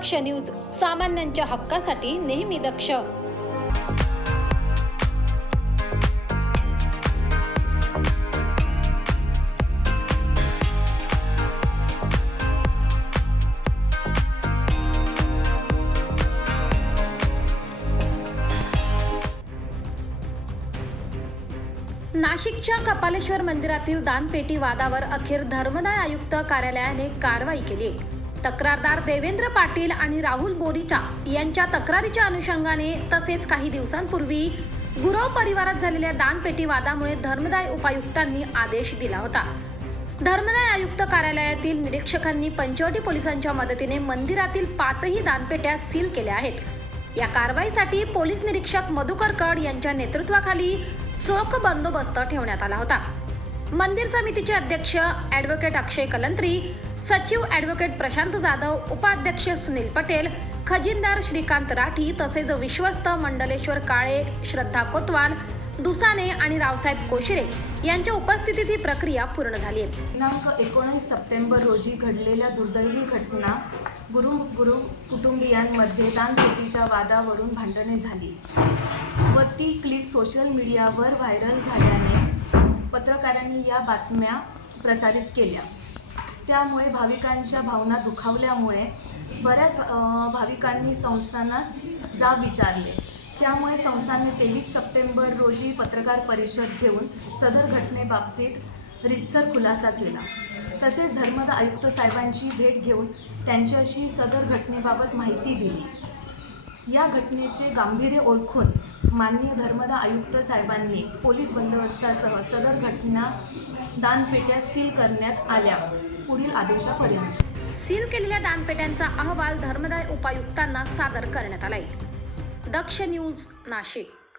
दक्ष news सामान्यांच्या हक्कासाठी नेहमी दक्ष. नाशिकच्या कपालेश्वर मंदिरातील दानपेटी वादावर अखेर धर्मदाय आयुक्त कार्यालयाने कारवाई केली. तक्रारदार देवेंद्र पाटील आणि राहुल बोरीचा यांच्या तक्रारीच्या अनुषंगाने तसेच काही दिवसांपूर्वी गुरव परिवारात झालेल्या दानपेटी वादामुळे धर्मदाय उपायुक्तांनी आदेश दिला होता. धर्मदाय आयुक्त कार्यालयातील निरीक्षकांनी पंचवटी पोलिसांच्या मदतीने मंदिरातील पाचही दानपेट्या सील केल्या आहेत. या कारवाईसाठी पोलीस निरीक्षक मधुकर कड यांच्या नेतृत्वाखाली चोख बंदोबस्त ठेवण्यात आला होता. मंदिर समितीचे अध्यक्ष ॲडव्होकेट अक्षय कलंत्री सचिव ॲडव्होकेट प्रशांत जाधव उपाध्यक्ष सुनील पटेल खजिनदार श्रीकांत राठी तसेच विश्वस्त मंडलेश्वर काळे श्रद्धा कोतवाल दुसाने आणि रावसाहेब कोशिरे यांच्या उपस्थितीत ही प्रक्रिया पूर्ण झाली आहे. दिनांक एकोणीस सप्टेंबर रोजी घडलेल्या दुर्दैवी घटना गुरु गुरु कुटुंबियांमध्ये दानपेटीच्या वादावरून भांडणे झाली व ती क्लिप सोशल मीडियावर व्हायरल झाल्याने पत्रकारांनी या बातम्या प्रसारित केल्या. त्यामुळे भाविकांच्या भावना दुखावल्यामुळे बऱ्याच भाविकांनी संस्थानास जाब विचारले. त्यामुळे संस्थानने तेवीस सप्टेंबर रोजी पत्रकार परिषद घेऊन सदर घटनेबाबतीत रितसर खुलासा केला. तसेच धर्मदा आयुक्त साहेबांची भेट घेऊन त्यांच्याशी सदर घटनेबाबत माहिती दिली. या घटनेचे गांभीर्य ओळखून माननीय धर्मदा आयुक्त साहेबांनी पोलीस बंदोबस्तासह सदर घटना दानपेट्या सील करण्यात आल्या. पुढील आदेशापर्यंत. सील केलेल्या दानपेट्यांचा अहवाल धर्मदाय उपायुक्तांना सादर करण्यात आलाय. दक्ष न्यूज नाशिक.